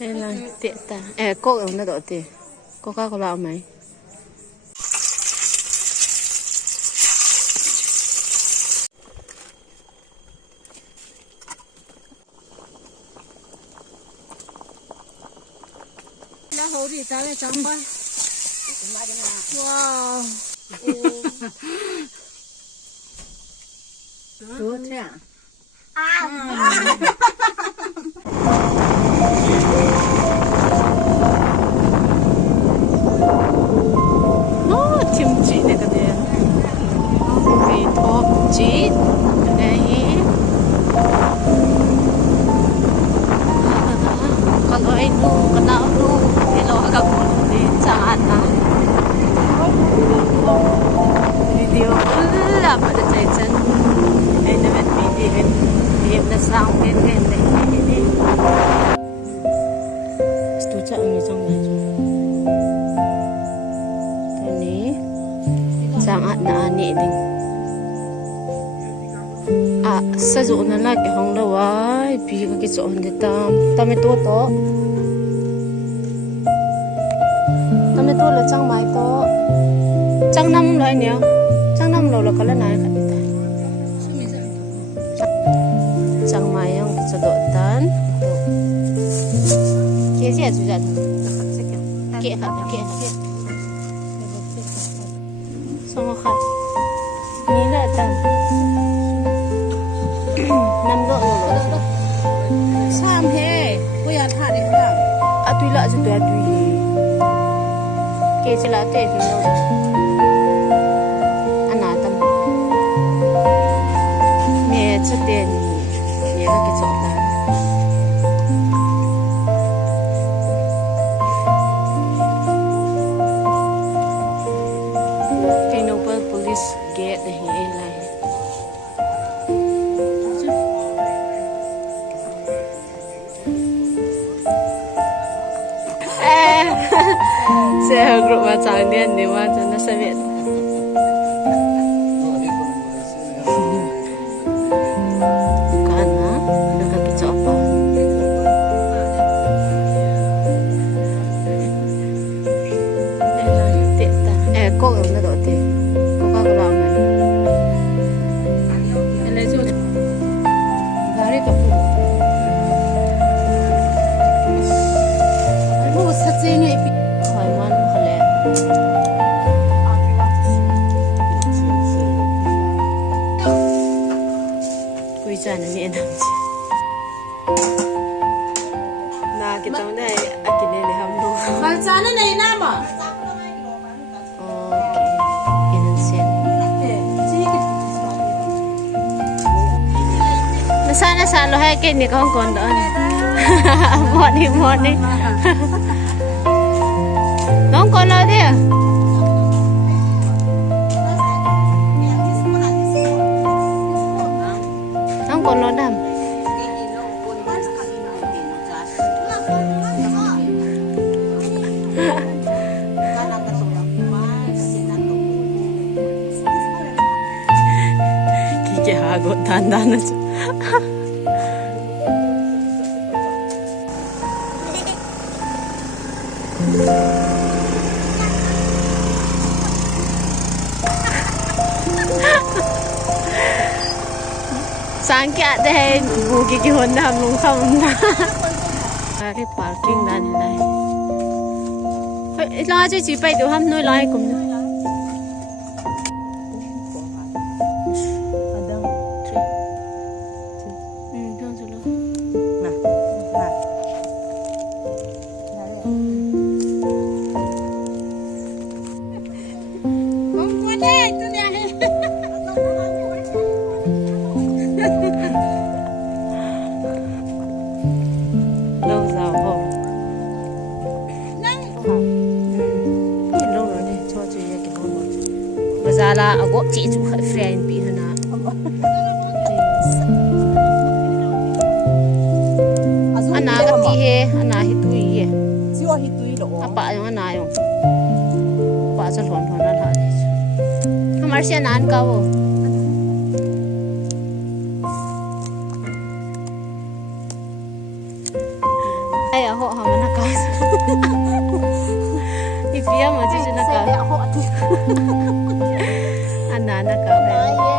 Đây là tiện ta. Cô ở nó đổ tiền. Coca-Cola mấy. Lá hổ thì ta lại trắng quá. Wow. Tốt thế à? Nó chim chỉ này cái gì? Vì thô chỉ đây. Kalau itu kena lu, kalau agak di sana. Video lah pada jajan. Ini video game na sang game ini. Setuju ni sang ni. Ini sangat nani ini. Sử dụng nó là cái hông đâu ai vì cái chỗ này ta mới tua to là trăng mai to trăng năm rồi nhỉ trăng năm rồi là có lần này trăng mai không cho độ tan kia gì chủ dân kia xong rồi khát ní là tan năm độ rồi Sam he, bây giờ thả đi ra. tùy lại cho tùy kê chỉ là tệ thì nó anh nói tâm mẹ cho tiền mẹ cái chỗ ta cái Nobel police get the here lại saya grup macam dia ni macam nak sebut. Karena nak kacau apa? Kok nak dot teh? Coca-Cola mana? Lezu. Dari kapu. Aku sahaja ni. Quy trình là miệng làm gì? Na cái tao này ăn cái này để hâm đồ. Mà chán nó này nam à? Ok, cái này xem. Nó sao lo hay cái này không còn đỡ. Mọn đi. Nó không còn lo thế à? Còn nó đầm kiki hagot dandan aja sáng kia đây bù cái hồn nam luôn không na cái parking là này phải lo cho chị bay được không nuôi lại cùng nữa là ở góc chị chủ khởi friend bị hơn à anh nào cái gì he anh nào hít túi he chưa hít túi độ apa yang anh nào apa cho thon thon là thế không phải xe nán cao ai ở hộ hầm bia mà chứ nó xe cả đẹo họ thì anh nó cả nói về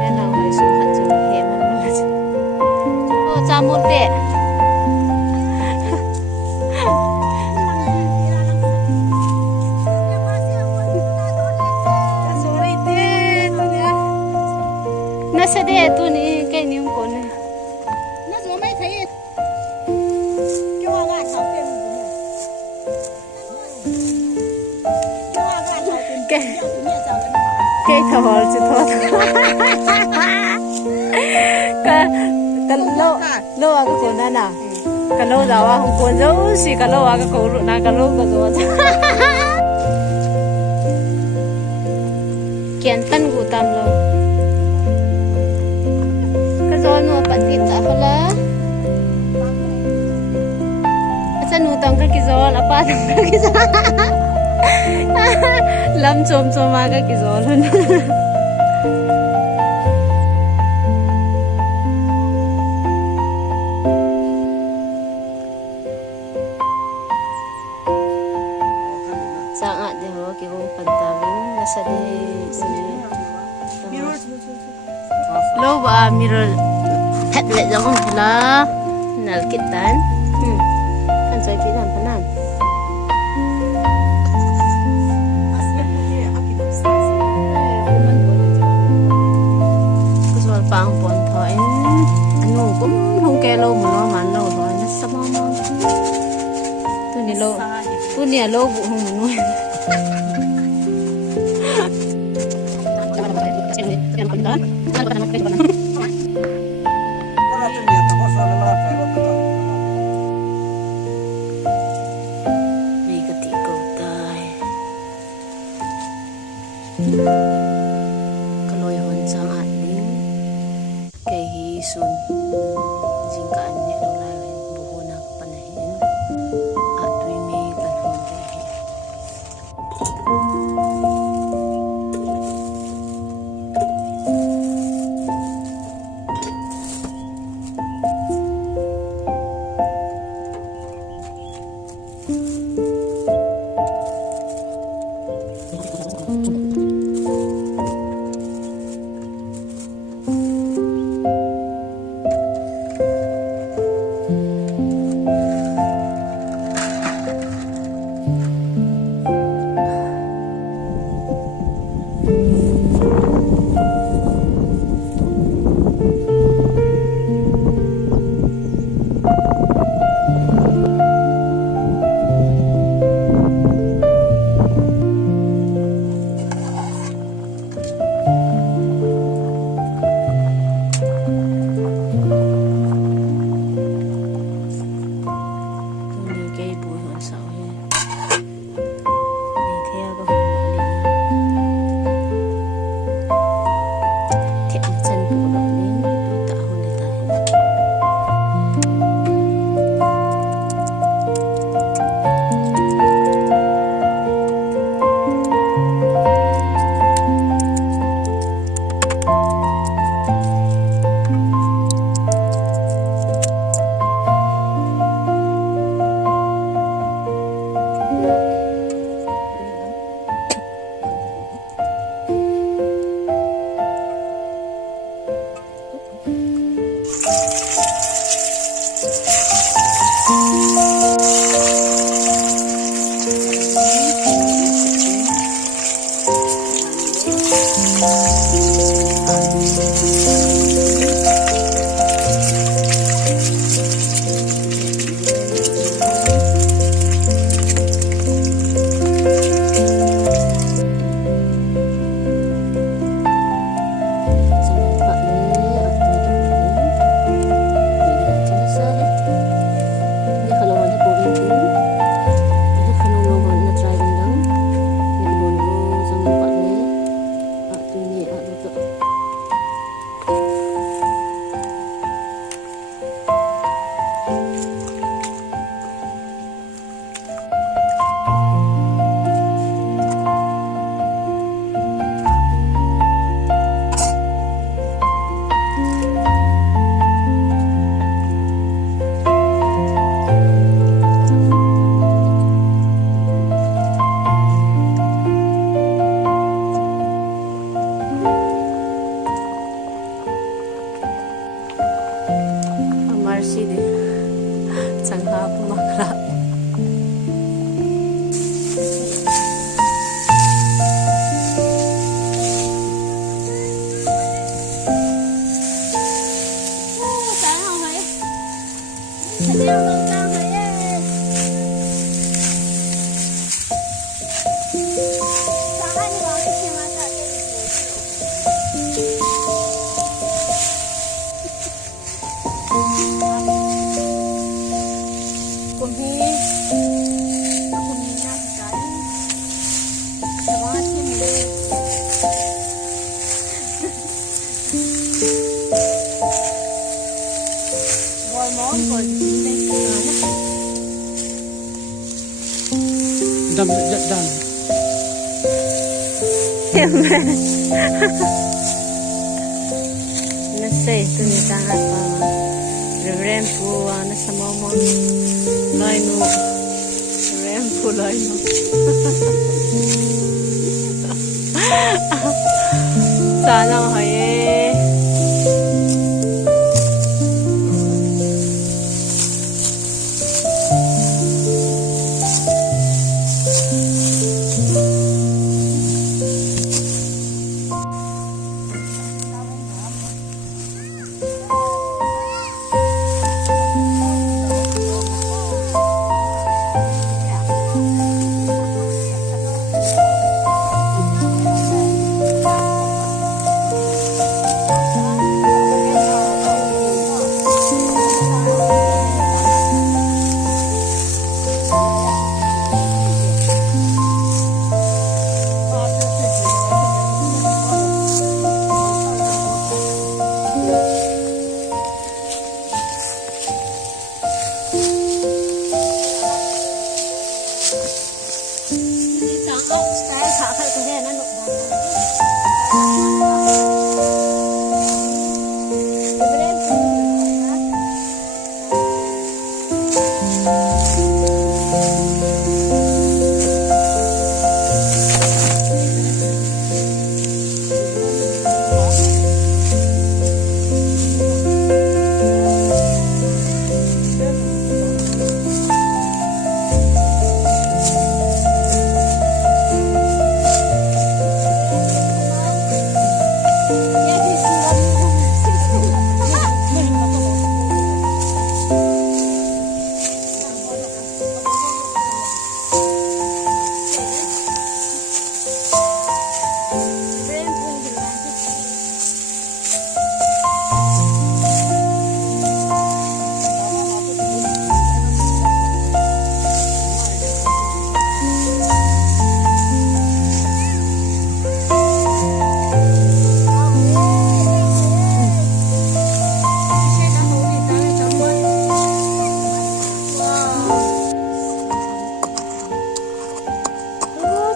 nên là phải xuống hạt chừng hè mà ô cha một đệ nó sẽ để tôi ní cái niêm cồn này nó rồi mới thấy cái hoa gà thảo tiền cái hoa gà thảo tiền cái thầu chứ thôi cái lâu cái cồn này nào cái lâu rồi à không cồn dấu xí cái lâu à cái cồn na cái lâu cái rồi kian tan gu tam lo rồi nua patit tak pala. Asa nu tang ka kizol apa tang ka kizol. Lam chom chom ma ka kizol hun. Sangat deh ho ki wong pantawin nasa de sini. Lo ba mirror phat le jong la nal kitan kan sai pi nan panan ko sol pang pon thoi anu cũng không ke lo mo man lo thoi na sama ma tu ni lo bu hong nuôi kalau yang sangat ni kehisun jika anya dolai buhuna panahin atui me kan honde sih deh Changha pemakla đâm giật đâm nó xây từ người ta rồi rem phu nó sao mà lời nụ rem phu lời nụ sao nó hỏi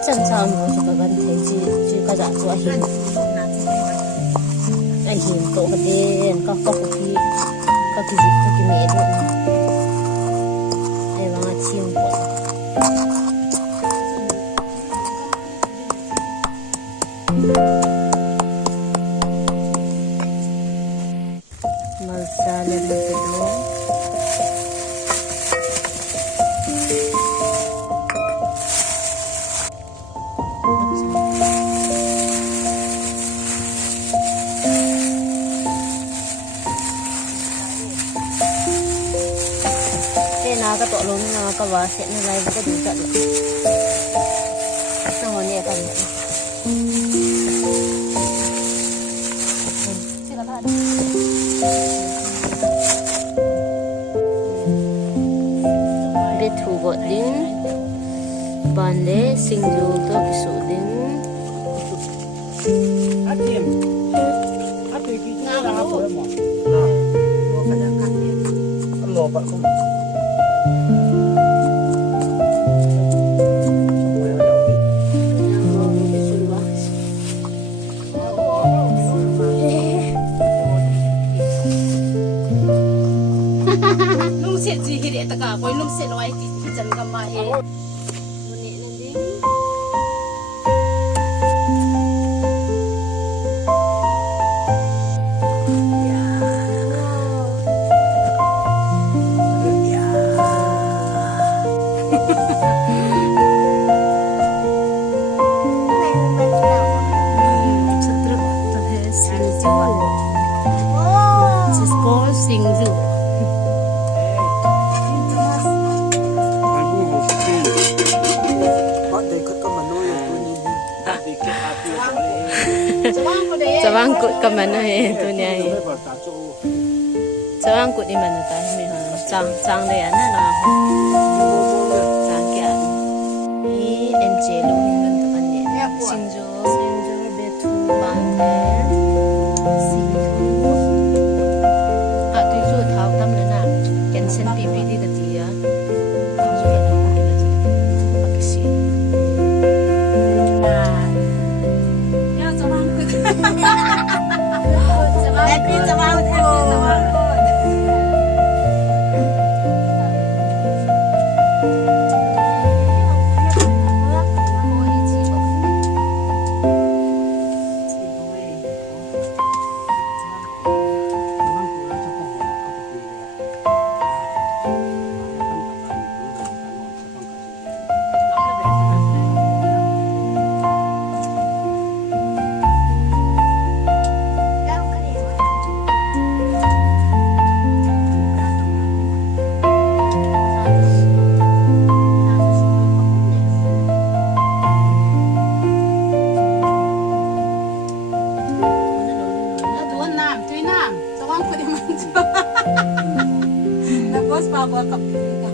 正常冇这个问题，只个咋做hin，哎hin做个点，个个去，个几个面的，哎往下清过。Masala na ito. Cái tổ luôn cái vợ sẽ nó lấy cái đủ trận nó hồi nhẹ cần biết thủ gọt đến bàn lễ sinh dù tôi bị sụt đến hát tiền hát tiền kia là hát của em mà lò bạn không gì thì để tất cả quay lúc sẽ nói thì chân cầm mà hết. Sawangkut ka man eh tunya eh. Sawangkut di mana ta mi ha. Chang de ana na. Chang kya. Ni encelo hingan ta kan ni. Sinjo betu bande. Sinjo. Tu ju thau tam na na. Kensen pipi di ka ti ya. Ju na na la ji. Pakisi. Happy Sawangkut. Nagos pa ako kapita.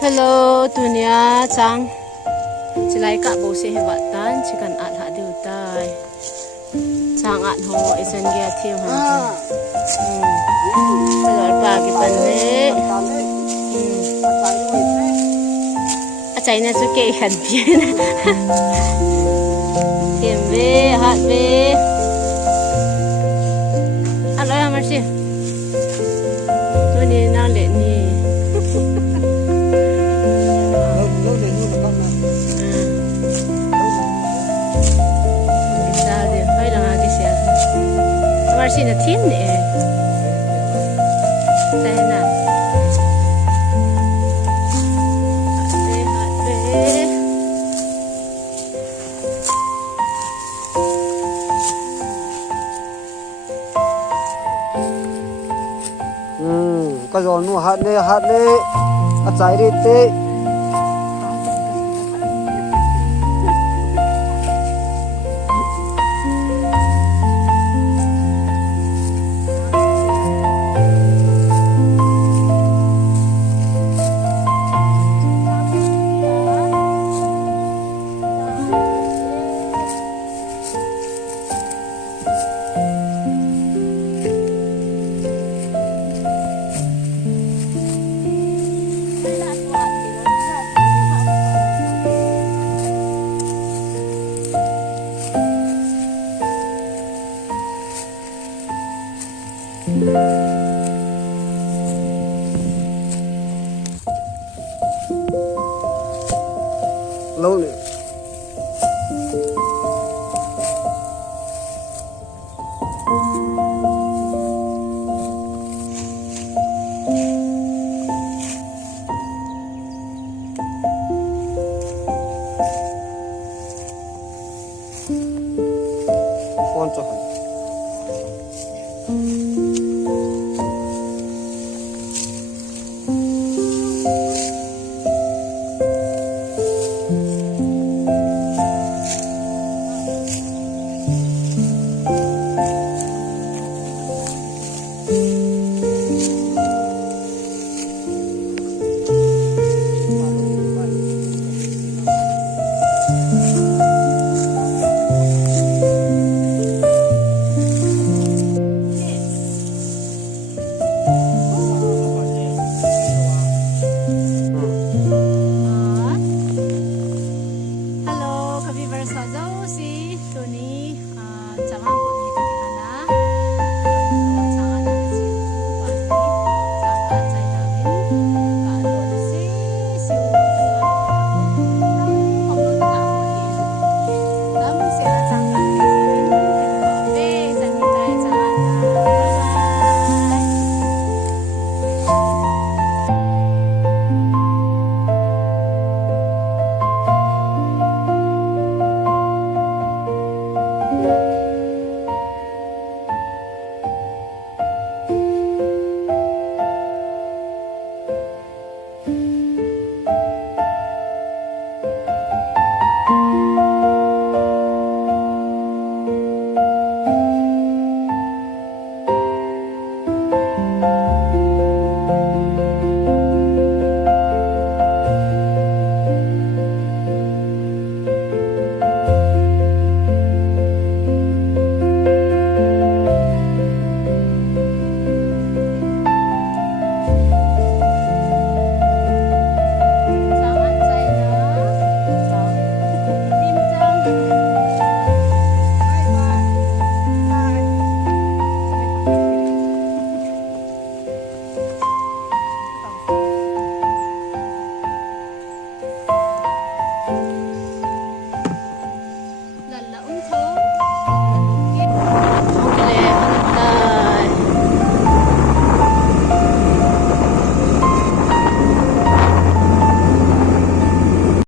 Hello, Tunya, Chang. Silai ka bo se hebat tan, chikan at ha diu tai. Chang at ho isen gia thiu han. Pelor pa ki pan ne. A chai na chu ke khan pien. Thiam ve, hat ve. Alo ya marsi. Tu ni nang le ni. Marsi na thiên nè, đây nè, hạt bể. Cái giò nu hạt nè, à trái đi tê. lâu nữa con cho